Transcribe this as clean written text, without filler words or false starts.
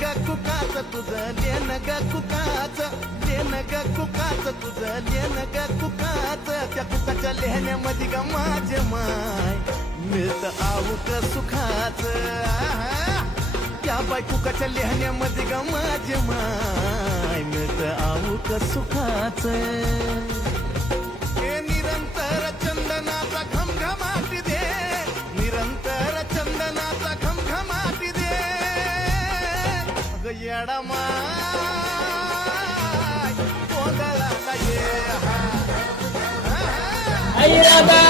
ग कुकाच तुझं लेन ग कुकाच लेन ग कुकाच तुझं लेन ग कुकाच त्या कुकाच्या लेहण्यामध्ये ग माझे माय मिळत आऊक सुखाच त्या बाय कुकाच्या लेहण्यामध्ये ग माझे माय मिळत आऊक सुखाच हे निरंतर चंदनाचा घमघमाट दे निरंतर चंदनाचा घमघमाट दे अग येडा माय गोंधळाला ये आई राबा